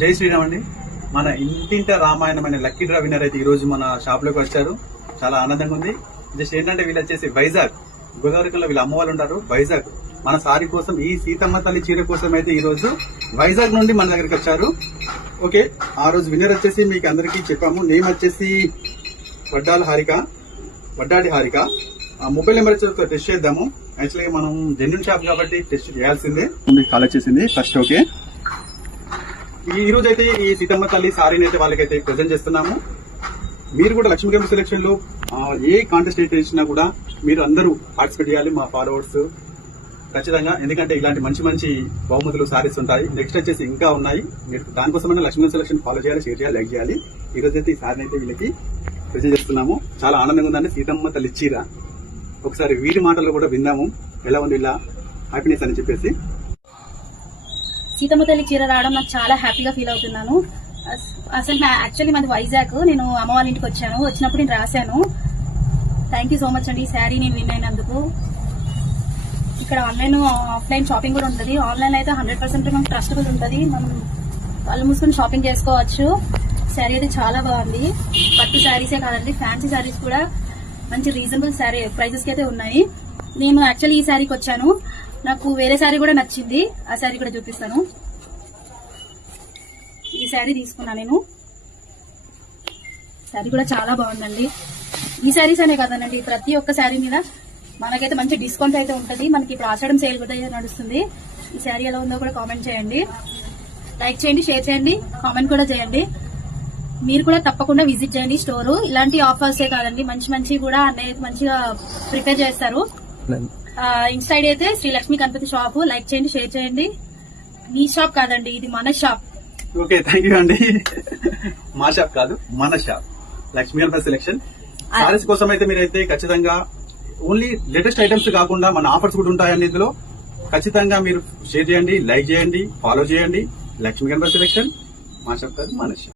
జై శ్రీరామ్ అండి. మన ఇంటింట రామాయణమైన లక్కీ డ్రా విన్నర్ అయితే ఈ రోజు మన షాప్ లోకి వచ్చారు. చాలా ఆనందంగా ఉంది. జస్ట్ ఏంటంటే వీళ్ళు వచ్చేసి వైజాగ్ గోదావరిలో వీళ్ళ అమ్మ వాళ్ళు ఉంటారు. వైజాగ్ మన సారీ కోసం, ఈ సీతమ్మ తల్లి చీర కోసం అయితే ఈ రోజు వైజాగ్ నుండి మన దగ్గరికి వచ్చారు. ఓకే, ఆ రోజు విన్నర్ వచ్చేసి మీకు అందరికీ చెప్పాము. నేమ్ వచ్చేసి వడ్డాడి హారిక. మొబైల్ నెంబర్ వచ్చి టెస్ట్ చేద్దాము. యాక్చువల్గా మనం జెన్యున్ షాప్ కాబట్టి టెస్ట్ చేయాల్సిందే. కాల్ వచ్చేసింది ఫస్ట్. ఓకే, ఈ రోజు అయితే ఈ సీతమ్మ తల్లి సారీని అయితే వాళ్ళకైతే ప్రజెంట్ చేస్తున్నాము. మీరు కూడా లక్ష్మీ గేమ్ సెలక్షన్ లో ఏ కాంటెస్ట్ అయితే ఇచ్చినా కూడా మీరు అందరూ పార్టిసిపేట్ చేయాలి, మా ఫాలోవర్స్ ఖచ్చితంగా. ఎందుకంటే ఇలాంటి మంచి మంచి బహుమతులు సారీస్ ఉంటాయి. నెక్స్ట్ వచ్చేసి ఇంకా ఉన్నాయి. మీరు దానికోసమైనా లక్ష్మీ గేమ్ సెలక్షన్ ఫాలో చేయాలి, షేర్ చేయాలి, లైక్ చేయాలి. ఈ రోజు అయితే ఈ సారీని అయితే వీళ్ళకి ప్రజెంట్ చేస్తున్నాము. చాలా ఆనందంగా ఉందండి. సీతమ్మ తల్లి చీర ఒకసారి వీరి మాటల్లో కూడా విందాము. ఎలా ఉంది ఇలా హ్యాపీనెస్ అని చెప్పేసి. సీతమ్మ తల్లి చీర రావడం నాకు చాలా హ్యాపీగా ఫీల్ అవుతున్నాను. అసలు యాక్చువల్లీ మాది వైజాగ్. నేను అమ్మ వాళ్ళ ఇంటికి వచ్చాను. వచ్చినప్పుడు నేను రాశాను. థ్యాంక్ యూ సో మచ్ అండి. ఈ శారీ నేను విన్ అయినందుకు. ఇక్కడ ఆన్లైన్ ఆఫ్లైన్ షాపింగ్ కూడా ఉంటుంది. ఆన్లైన్ అయితే 100% మనకు ట్రస్టబుల్ ఉంటుంది. మనం వాళ్ళు మూసుకొని షాపింగ్ చేసుకోవచ్చు. శారీ అయితే చాలా బాగుంది. పట్టు శారీసే కాదండి, ఫ్యాన్సీ శారీస్ కూడా మంచి రీజనబుల్ శారీ ప్రైజెస్ కి అయితే ఉన్నాయి. నేను యాక్చువల్లీ ఈ శారీకి వచ్చాను. నాకు వేరే శారీ కూడా నచ్చింది. ఆ శారీ కూడా చూపిస్తాను. ఈ శారీ తీసుకున్నా నేను. శారీ కూడా చాలా బాగుందండి. ఈ శారీస్ అనే కదనండి, ప్రతి ఒక్క శారీ మీద మనకైతే మంచి డిస్కౌంట్ అయితే ఉంటుంది. మనకి ఇప్పుడు ఆషాఢం సేల్ కూడా నడుస్తుంది. ఈ శారీ ఎలా ఉందో కూడా కామెంట్ చేయండి, లైక్ చేయండి, షేర్ చేయండి, కామెంట్ కూడా చేయండి. మీరు కూడా తప్పకుండా విజిట్ చేయండి స్టోరు. ఇలాంటి ఆఫర్సే కాదండి, మంచి మంచి కూడా అన్నయ్య మంచిగా ప్రిపేర్ చేస్తారు. ఇన్సైడ్ అయితే శ్రీ లక్ష్మీ గణపతి షాప్. లైక్ చేయండి, షేర్ చేయండి. మీ షాప్ కాదండి, ఇది మన షాప్. ఓకే, థ్యాంక్ యూ అండి. మా షాప్ కాదు, మన షాప్. లక్ష్మీ గణపతి సెలెక్షన్ సారీస్ కోసం అయితే మీరైతే ఖచ్చితంగా ఓన్లీ లేటెస్ట్ ఐటమ్స్ కాకుండా మన ఆఫర్స్ కూడా ఉంటాయండి. ఇందులో ఖచ్చితంగా మీరు షేర్ చేయండి, లైక్ చేయండి, ఫాలో చేయండి. లక్ష్మీ గణపతి సెలెక్షన్ మా షాప్ కాదు, మన షాప్.